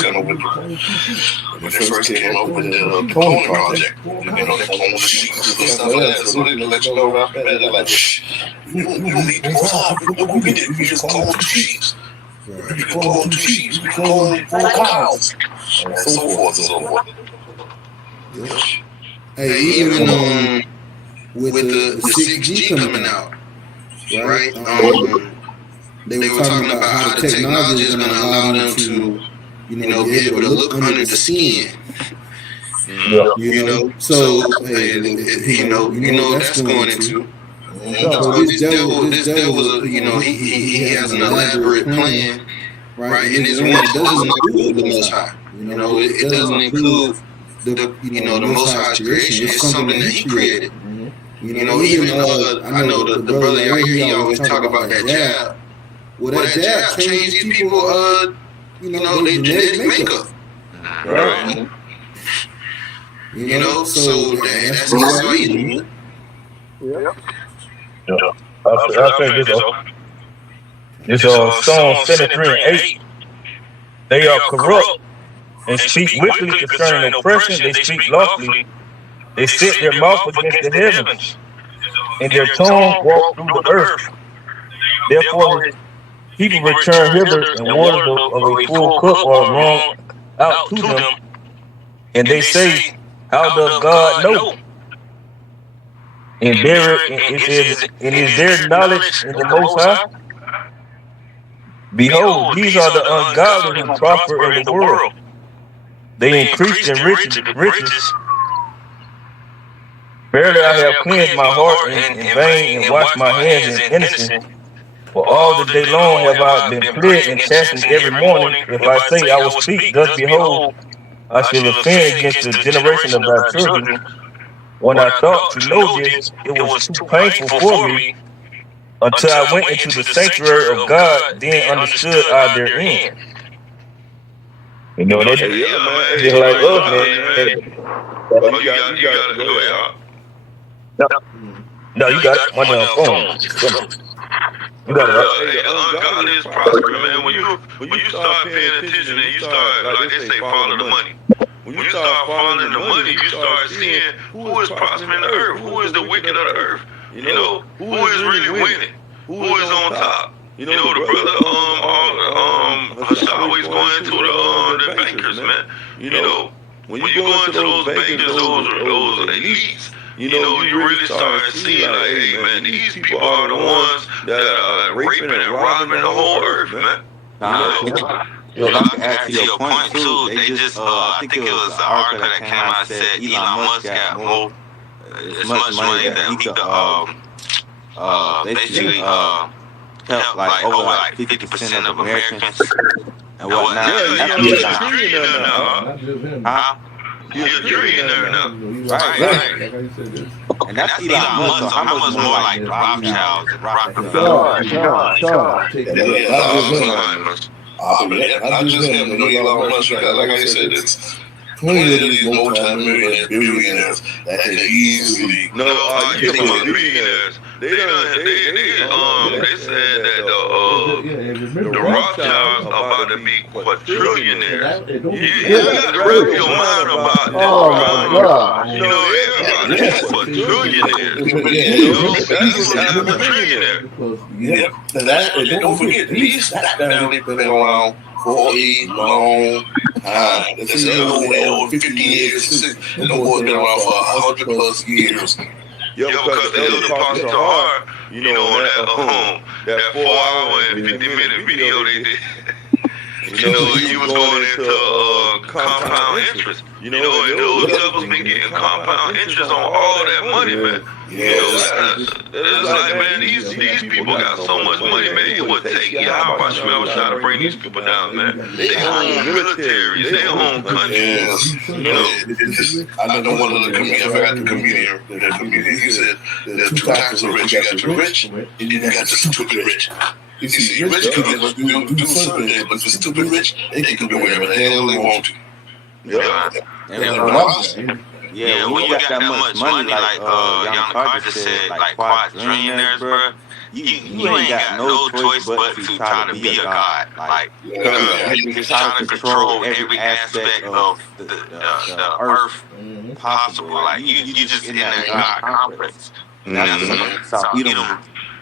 came up with the cloning project. You know, they clone the sheep and stuff like that. So they let you know right there. They're like, shh, you don't need to clone. We just clone the sheep. We clone 2 sheep. We clone 4 cows. And so forth and so forth. Hey, even with the 6G coming out, right? They were talking about how the technology is going to allow them to, you know, be able to look under the skin. You know, so you know that's going into. So this devil, you know, he has an elaborate plan, right? And it's one that doesn't include the Most High. You know, it doesn't include the Most High's creation. It's something that He created. You know, even I know the brother right here, he always talk about that jab. Well, that jab changed these people, you know, their genetic makeup. Right. You know, so that's why you. Yeah. I'll say this Psalm 73 and 8. They are corrupt and speak wickedly concerning oppression. They speak lawfully. They set their mouth against the heavens, and their tongue walk through the earth. Therefore, people return hither, and waters of a full cup are wrung out to them. And they say, how does God know? And is there knowledge in the Most High? Behold, these are the ungodly who prosper in the world. They increase in riches. Verily I have cleansed my heart in vain and washed my hands in innocence. For all the day long have I been pled and chastened every morning. If I say I will speak, thus behold, I shall offend against the generation of thy children. When I thought to know this, it was too painful for me until I went into the sanctuary of God, then understood I their end. You know, they just like us, man. You got it. Go ahead. No, you got it. One on phone. You got the ungodly is prospering, man. When you start paying attention and you start, like they say, follow the money. When you start following the money, you start seeing who is prospering the earth, who is the wicked of the earth. You know, who is really winning, who is on top. You know, the brother Hashawi's going into the bankers, man. You know, when you go into those bankers, those elites, you know, you really start seeing like, hey, man, these people are the ones that are raping and robbing the whole earth, man. If I can add to your point too, they just I think it was an article that came out that said Elon Musk got more as much money that he could basically help like over like 50% of Americans and whatnot. Yeah, he's a trillionaire now. He's a trillionaire now. Right. And that's Elon Musk. So how much more like Rothschilds and Rockefeller? I just him, Elon Musk, like I said, it's plenty of these multi-millionaires, billionaires that can easily. You talking about billionaires? They said that the Rothschilds are about to be quadrillionaires. You got to wrap your mind about that. Oh my God! You know, everybody is quadrillionaires. You know, that's what happens to trillionaires. And don't forget, these they've been around for a long time. This is over 50 years. And no more been around for 100+ years. Yeah, because the other parts are hard. You know, on that 4-hour and 50-minute video they did. You know, he was going into compound interest. You know, and those devils been getting compound interest on all that money, man. You know, it's like, man, these people got so much money, man. It would take you how much I was trying to bring these people down, man. They own militaries, they own countries. You know, I know one of the comedian. He said there's two types of rich. You got the rich, and you got the stupid rich. You see, rich people do certain things, but the stupid rich, they can do whatever the hell they want to. Yeah, when you got that much money, like Young Carter said, like quadrillionaires, bro, you ain't got no choice but to try to be a god. Like, you're trying to control every aspect of the earth possible. Like, you just in that God complex. That's South Edom.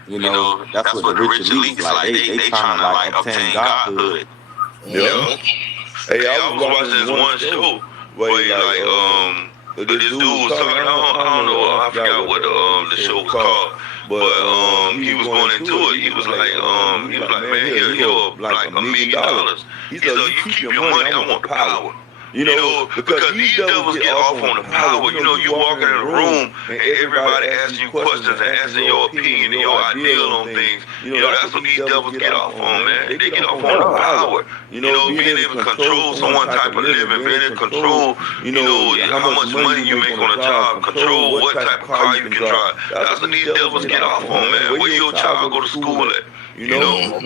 You know, that's what the rich elites like. They trying to like obtain godhood. Yeah. Hey, I was watching this one show where this dude was talking. I don't know. I forgot what the show was called, but he was going into it. He was like, man, you're like $1 million. He said, you keep your money. I want the power. You know, because these devils get off on the power. You know, you walking in a room and everybody asking you questions and asking your opinion and your ideal on things. You know, that's what these devils get off on, man. They get off on the power. You know, being able to control someone type of living, being able to control, you know, how much money you make on a job, control what type of car you can drive. That's what these devils get off on, man. Where your child go to school at? You know,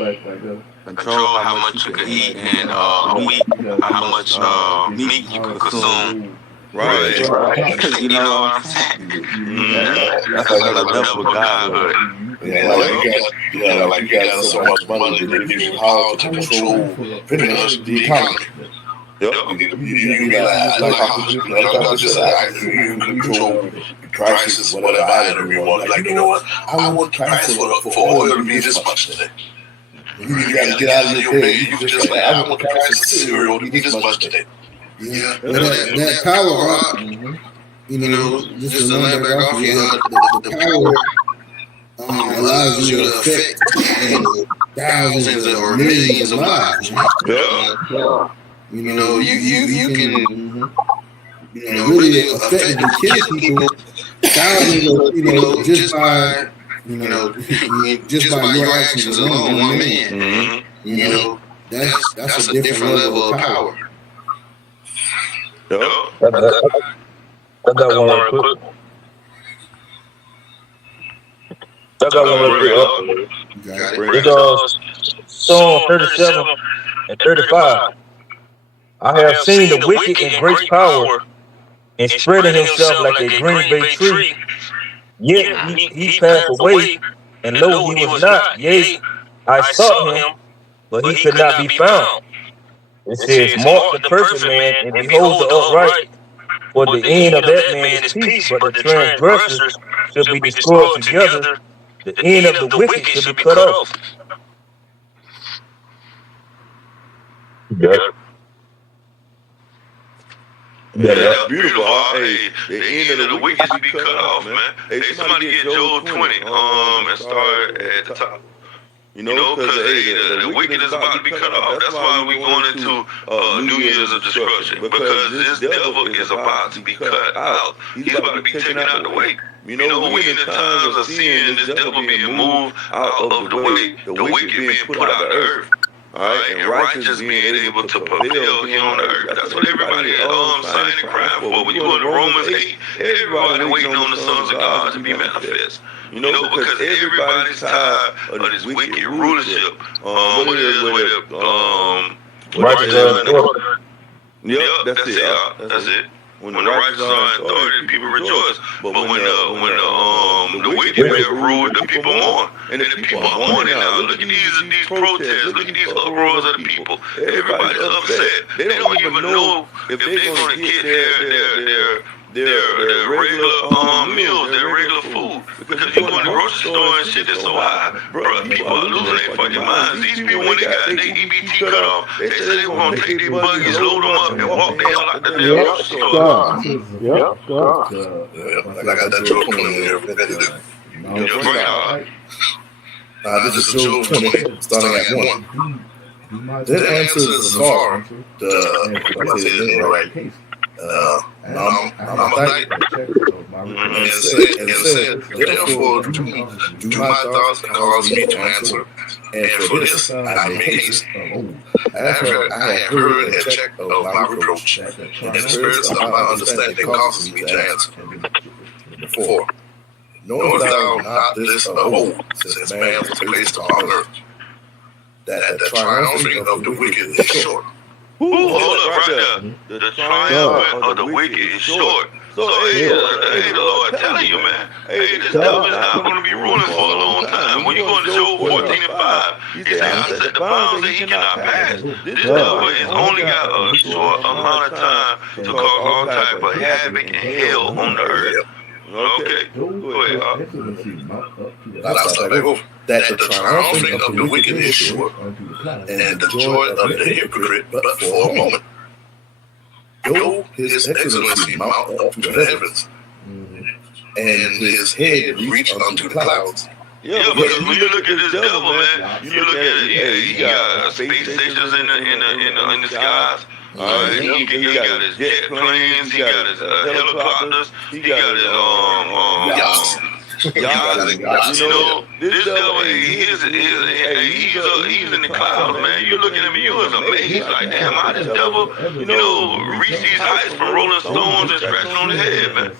control how much you can eat and a week, how much meat you can consume. Right. You know what I'm saying? That's another level of godhood. Like you got so much money that it gives you power to control pretty much the economy. You got like you control prices, whatever item you want. Like, you know what? I want the price for oil to be this much today. You got to get out of your bed. You can just say, I want the price of cereal to be this much today. Yeah, that power, you know, just to learn back off you, the power allows you to affect thousands or millions of lives. You know, you can, really affect and kill people, thousands of, just by your actions alone, one man. You know, that's a different level of power. I got one real quick. It's Psalm 37 and 35. I have seen the wicked in great power and spreading himself like a green bay tree. Yet he passed away, and lo, he was not. Yea, I sought him, but he could not be found. It says, mark the perfect man, and behold the upright. For the end of that man is peace, but the transgressors shall be destroyed together. The end of the wicked shall be cut off. Yeah. Yeah, that's beautiful. Hey, the end of the wicked should be cut off, man. Hey, somebody get Job 20 and start at the top. You know, because the wicked is about to be cut off. That's why we're going into New Year's of destruction. Because this devil is about to be cut out. He's about to be taken out the way. You know, we in the times of seeing this devil being moved out of the way. The wicked being put out of the earth. Alright, and righteous being able to prevail here on the earth. That's what everybody is signing and crying for. When you go to Romans 8, everybody waiting on the sons of God to be manifest. You know, because everybody's tired of this wicked rulership. What it is with Yep, that's it. That's it. When the righteous are in authority, people rejoice. But when the wicked man rule, the people mourn. And the people are mourning now. Look at these protests. Look at these uproars of the people. Everybody's upset. They don't even know if they're going to get their regular meals, their regular food. Because you go in the grocery store and shit is so high, bro, people are losing their fucking minds. These people, when they got their EBT cut off, they said they were going to take their buggies, load them up, and walk the hell out the damn grocery store. I got that Job 20 here. This is Job 20, starting at 1. Then answers Zafar, and it said, therefore do my thoughts cause me to answer, and for this I make haste. After I have heard and checked of my reproach, and the spirits of my understanding causes me to answer. 4. Knowest thou not this of old, since man was placed upon earth, that the triumphing of the wicked is short? Hold up right there. The triumph of the wicked is short. So, hey, the Lord telling you, man, hey, this devil is not going to be ruling for a long time. When you go into Job 14 and 5, he said, I set the bounds that he cannot pass. This devil has only got a short amount of time to cause all type of havoc and hell on the earth. Okay, go ahead. That the triumphing of the wicked is short, and the joy of the hypocrite but for a moment. Though his excellency mount up to the heavens, and his head reach unto the clouds. Yeah, because when you look at this devil, man, you look at it. He got space stations in the skies. He got his jet planes. He got his helicopters. He got his yachts. You know, this devil, he's in the clouds, man. You look at him, you was amazed, like, damn, how this devil, reach these heights from rolling stones and scratching on his head, man.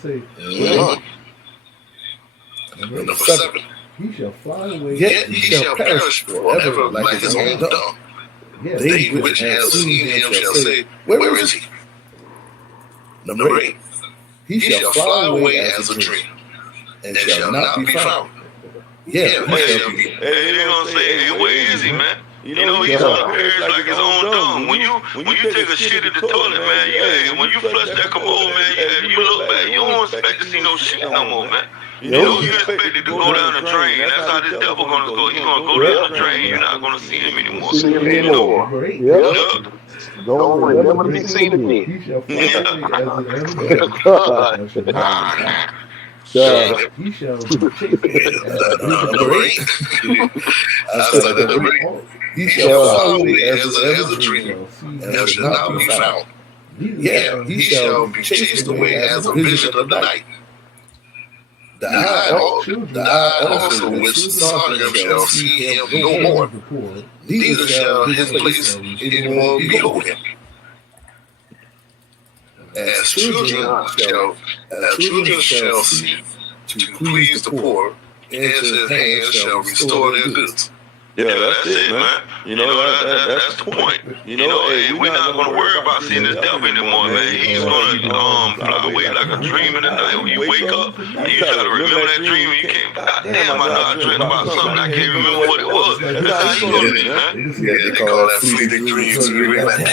Number 7. He shall fly away, yet he shall perish forever like his own dung. They which have seen him shall say, where is he? Number 8. He shall fly away as a dream, and shall not be found. Yeah, they're gonna say, hey, where is he, man? He's gonna perish like his own dung. When you take a shit at the toilet, man, when you flush that commode, man, you look back, you don't expect to see no shit no more, man. You expect it to go down the drain. That's how this devil gonna go. He's gonna go down the drain. You're not gonna see him anymore. Yep. Don't remember to be seen again. He shall number 8. He shall fly away as a dream, and shall not be found. Yeah, he shall be chased away as a vision of the night. The eye also which saw him shall see him no more, neither shall his place anymore behold him. As children shall see to please the poor, and his hands shall restore their goods. Yeah, that's it, man. That's the point. Hey, we're not gonna worry about seeing this devil anymore, man. He's gonna fly away like a dream in the night. When you wake up and you try to remember that dream, and you can't. Goddamn, I know I dreamt about something. I can't remember what it was. That's how he gonna be, man. Yeah, they call that fleeting dreams. Like,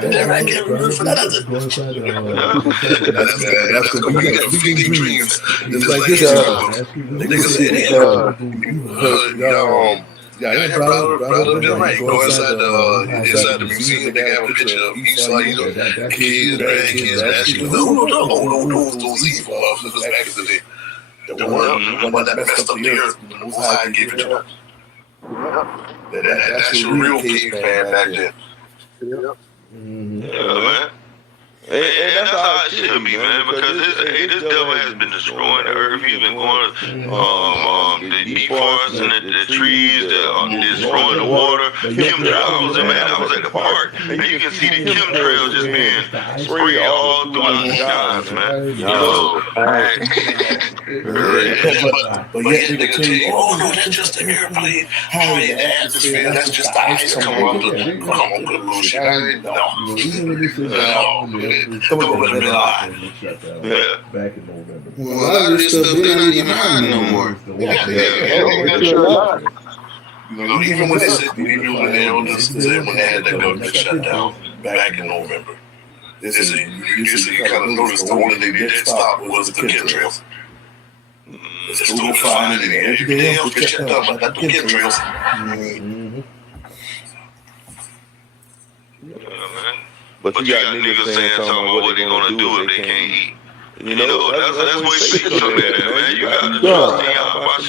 damn, I can't remember for nothing. That's the we got fleeting dreams. It's like this. Niggas said, yeah, brother, you're right. Go inside the museum. They have a picture of Esau, kids, grandkids, asking, those evil motherfuckers back in the day. The one that messed up the earth, the Most High gave it to us. That's your real caveman back then. Yeah, man. And that's how it should be, man, because this devil has been destroying the earth. He's been going deforesting the trees, destroying the water. Chemtrails, man, I was at the park, and you can see the chemtrails just being sprayed all through the skies, man. But yet they tell you, oh no, that's just the airplane. How in the atmosphere, that's just the ice coming off the bullshit. No. Come on, back in November. Well, a lot of this stuff they're not even hiding no more. Even when they said, when they had that government shut down back in November, you kind of noticed the only thing they did stop was the chemtrails. It's still fine and everything else gets shut down, but not the chemtrails. But you got niggas saying something about what they gonna do if they can't eat. That's what speaks to that, man. You got to trust in Yahweh.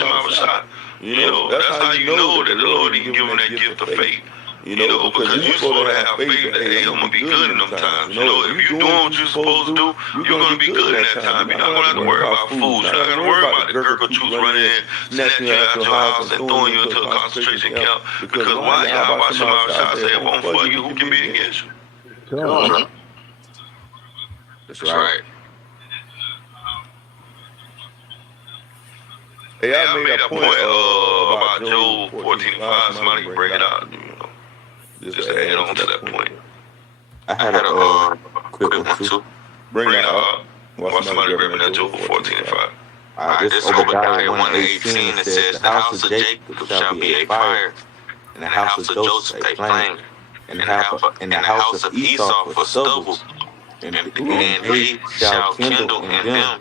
That's how you know that the Lord didn't give them that gift of faith. Because you're supposed to have faith that, hey, I'm gonna be good in them times. If you're doing what you're supposed to do, you're gonna be good in that time. You're not gonna have to worry about food. You're not gonna worry about the Gurkha troops running in, snatching you out your house and throwing you into a concentration camp. Because why Yahweh say, if I'm for you, who can be against you? That's right. Hey, I made a point about Job 14:5. Somebody can break it out. Just to add on to that point. I had a quick one too. Bring it up. While somebody grabbing that Job 14:5. This Obadiah 1:18, it says, "The house of Jacob shall be a fire, and the house of Joseph a flame, and the house of Esau for stubble, and they shall kindle in them,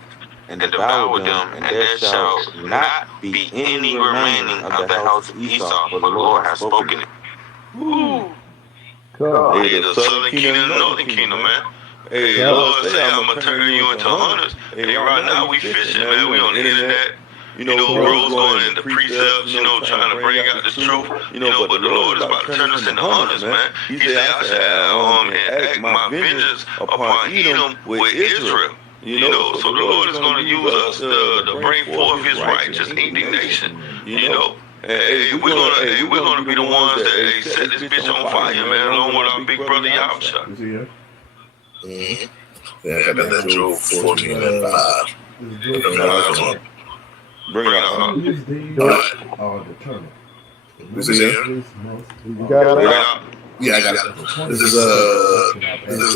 and devour them, and there shall not be any remaining of the house of Esau, for the Lord has spoken it." Hey, the southern kingdom and the northern kingdom, man. Hey, the Lord say, I'm going to turn you into hunters. Hey, right now we fishing, man. We on the internet. Bros going into precepts, trying to bring out this truth. But the Lord is about to turn us into hunters, man. He said, I shall enact my vengeance upon Edom with Israel. So the Lord is going to use us to bring forth His righteous indignation. Hey, we're gonna be the ones that set this bitch on fire, man, along with our big brother Yahusha. Yeah, I got that Job 14:5. Bring it out. Are determined. Is it here? You got it? Yeah, I got it. This is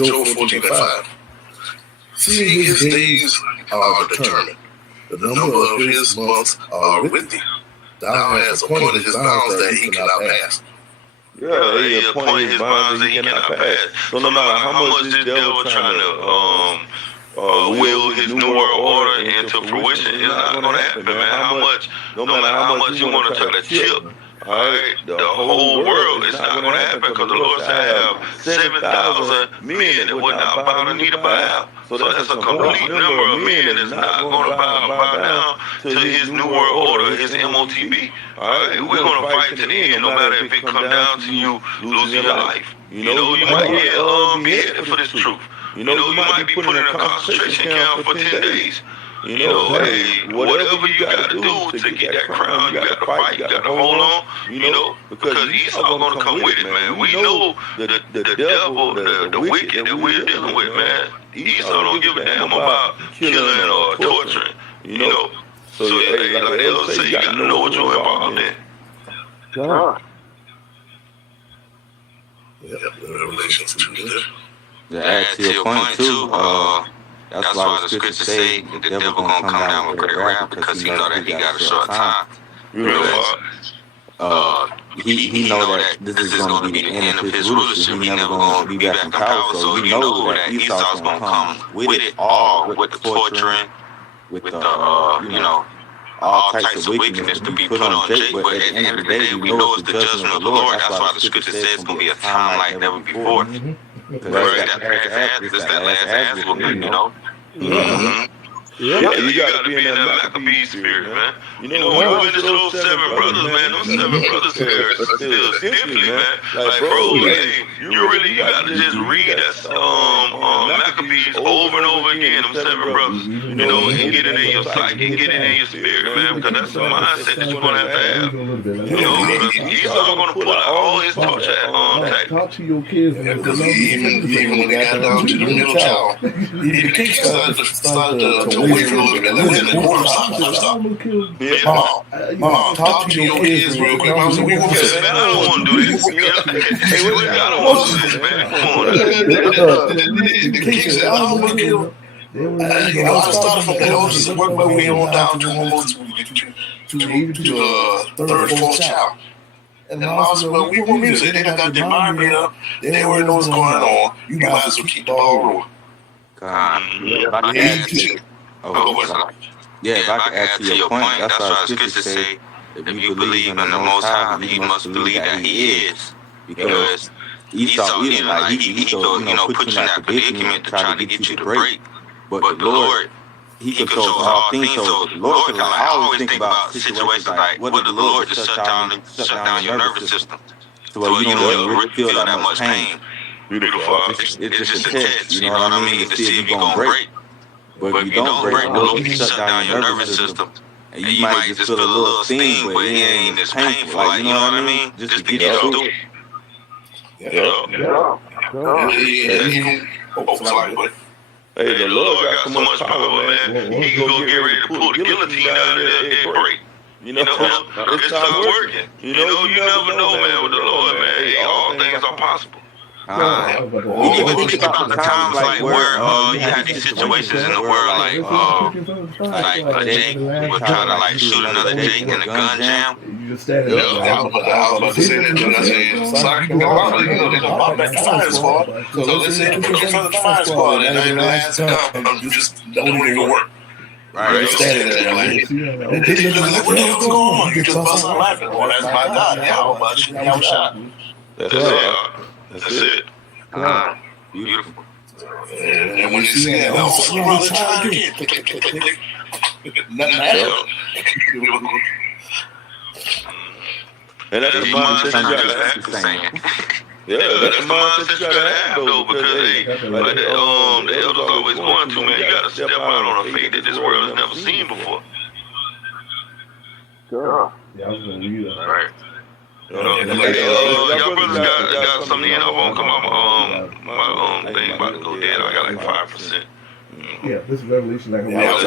Job 14:5. See, his days are determined. The number of his months are with thee. Thou hast appointed his bounds that he cannot pass. Yeah, he appointed his bounds that he cannot pass. So no matter how much this devil trying to will his new world order into fruition, it's not going to happen, man. No matter how much you want to try to chip, the whole world, it's not going to happen, because the Lord said I have 7,000 men that would not bow the knee to Baal. So that's a complete number of men that's not going to bow down to his new world order, his MOTB. We're going to fight to the end, no matter if it comes down to you losing your life. You might get beheaded for this truth. You might be put in a concentration camp for 10 days. Hey, whatever you got to do to get that crown, you got to fight, you got to hold on, because Esau going to come with it, man. We know the devil, the wicked that we're dealing with, man. Esau don't give a damn about killing or torturing, So, hey, like they say, you got to know what you're involved in. God. Yep, Revelations 2 there. To add to your point too, that's why the scriptures say the devil gonna come down with great wrath because he know that he got a short time. He know that this is gonna be the end of his rulership. He never gonna be back in power. So he know that Esau's gonna come with it all, with the torturing, with the all types of wickedness to be put on Jacob. But at the end of the day, we know it's the judgment of the Lord. That's why the scripture says it's gonna be a time like never before. Because that last ass will be, you know. Yeah, you gotta be in that Maccabee spirit, man. You know, when you witness those 7 brothers, man, those 7 brothers here still simply, man. Like, bro, hey, you gotta just read that Maccabees over and over again, them 7 brothers, you know, and get it in your psyche, and get it in your spirit, man, because that's the mindset that you're gonna have to have. You know, because Esau gonna pull out all his torture tactics. Talk to your kids. Even when they got down to the middle child, the king started to wait for a little bit. Stop. Mom, talk to your kids real quick. Mom said, we want to Man, I don't want to do this. I don't want to do this, man. Come on. The king said, I don't want to kill him. I started from that oldest and worked my way on down to almost to the 3rd, 4th child. And the mom said, well, we want music. They done got their mind made up. They already know what's going on. You might as well keep the ball rolling. If I can add to your point, that's why the scriptures say, if you believe in the Most High, you must believe that He is. Because Esau, even like he put you in that predicament to try to get you to break. But the Lord, He controls all things. So the Lord, because I always think about situations like, what if the Lord just shut down your nervous system, so you don't really feel that much pain. Beautiful. It's just a test, you know what I mean, to see if you're going to break. But if you don't break, the Lord can shut down your nervous system. And you might just feel a little sting, but it ain't as painful. Like, you know what I mean? Just to get through it. Hey, the Lord got so much power, man. He can go get ready to pull the guillotine out of there and break. You know, it's not working. You know, you never know, man, with the Lord, man. Hey, all things are possible. You think about the times like where you had these situations in the world, like Jake was trying to like shoot another Jake in a gun jam. I was about to say that, but I said, sorry, they don't pop back the fire squad. So let's say you put from the fire squad, and I ain't the last come, you just don't even work. Right, you're standing there like, what the hell's going on? You just bust out laughing. Well, that's my God. How much? How shot? That's it. Beautiful. And when you see that, oh, you really trying to get nothing happened. And that's the mindset you gotta have. Yeah, that's the mindset you gotta have though, because hey, like the elders always want to, man. You gotta step out on a faith that this world has never seen before. Sure. Right. Y'all brothers got something in. I'm gonna come out my thing about to go dead. I got like 5%. Yeah, this is Revelation. Like I was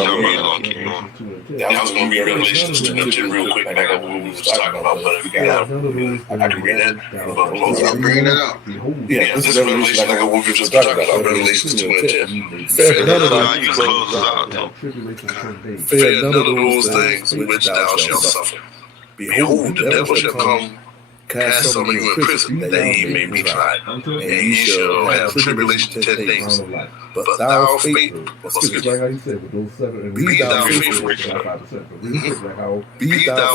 gonna read Revelations 2 and 10 real quick, back up what we was talking about, but if you got I can read that. Bring that up. Yeah, this is Revelation, like what we were just talking about, Revelations 2 and 10. Fear none of those things which thou shalt suffer. Behold, the devil shall come cast some of you in prison, that ye may be tried, and ye shall have tribulation 10 days. But thou faithful, be thou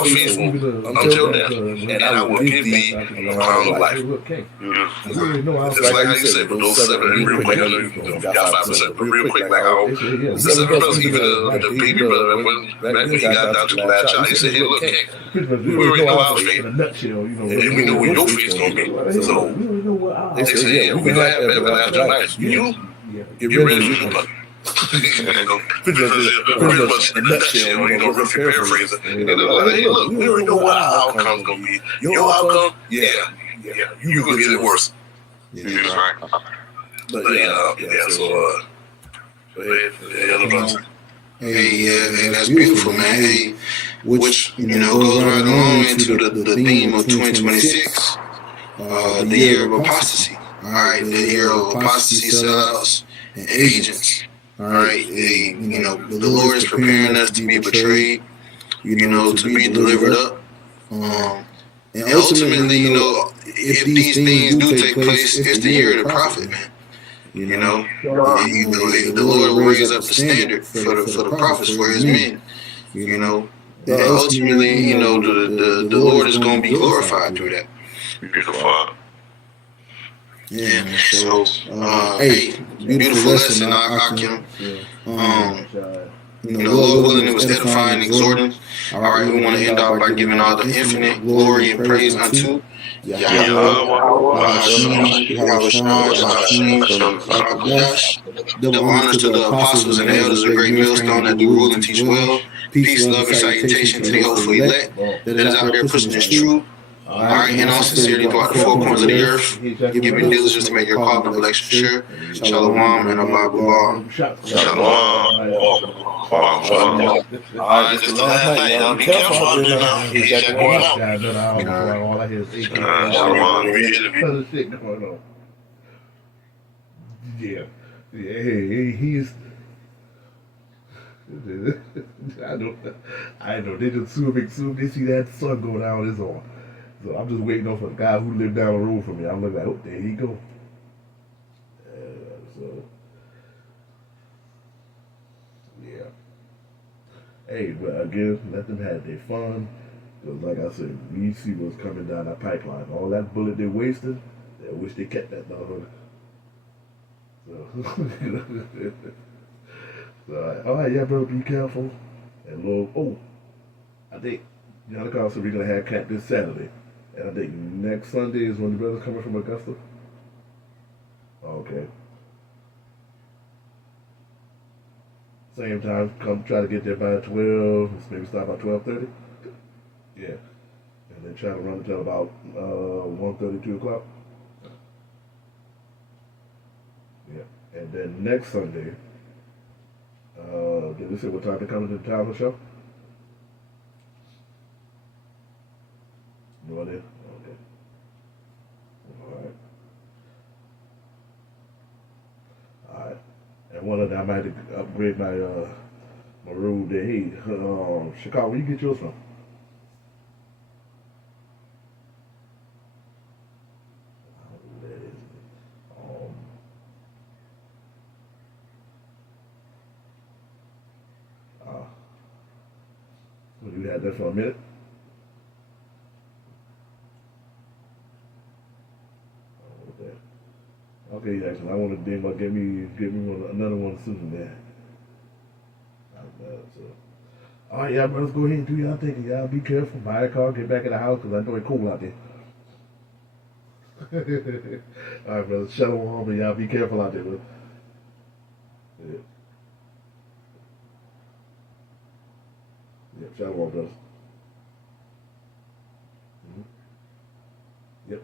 faithful until death, and I will give thee a crown of life. Just like how you said, but those 7, real quick, I know you got 5%, but real quick, like how the 7 brothers, even the baby brother, back when he got down to the last child, he said, hey, look, King, we already know our fate, and we know where your fate's going to be. So they say, yeah, we got to have everlasting life. You're ready to do it. Pretty much in a nutshell, rough paraphrase it. And they're like, hey, look, we already know what our outcome's going to be. Your outcome, yeah, you're going to get it worse. That's right. But yeah, so, go ahead, Hey, yeah, man, that's beautiful, man. Hey, which goes right along into the theme of 2026, the year of apostasy. All right, the year of apostasy, sellouts, and agents. All right, the Lord is preparing us to be betrayed, to be delivered up. And ultimately, if these things do take place, it's the year of the prophet, man. The Lord will raise up the standard for the prophets, for His men. And ultimately, the Lord is going to be glorified through that. Beautiful. Yeah, man. So, hey, beautiful lesson, Akim. Lord willing, it was edifying, exhorting. All right, we want to end off by giving all the infinite glory and praise unto Double honors to the apostles and the elders of Great Millstone that do rule and teach well. Peace, love, and salutation to the hopeful elect that is out there pushing this truth. All right, and all sincerity throughout the four corners of the earth, giving diligence to make your call and election sure. Shalom and Allah Baba. Shalom. All right, this is the last night. Y'all be careful out there now. He's going out. Shalom. Yeah. Hey, he's. I know. They just soon they see that sun go down his arm. So I'm just waiting on for the guy who lived down the road from me. I'm looking like, oh, there he go. So, yeah. Hey, but again, let them have their fun. Because like I said, we see what's coming down that pipeline. All that bullet they wasted, I wish they kept that motherfucker. So, all right, yeah, brother, be careful. And Lord, I think Yana Carl said we're going to have camp this Saturday. And I think next Sunday is when the brother's coming from Augusta. Okay. Same time, come try to get there by 12, maybe start by 12:30. Yeah. And then try to run until about 1:30, 2 o'clock. Yeah. And then next Sunday, did we say what time they're coming to the town show? No idea? Okay. Alright. And one of them, I had to upgrade my my room there. Hey, Chicago, where you get yours from? You had that for a minute? Okay, Jackson, I want to get me another one soon, man. So. All right, y'all, let's go ahead and do y'all thing. Y'all be careful. Buy a car, get back in the house, because I know it's cold out there. All right, brother. Shalom, and y'all be careful out there, brother. Yeah. Yeah, shalom, brother. Yep.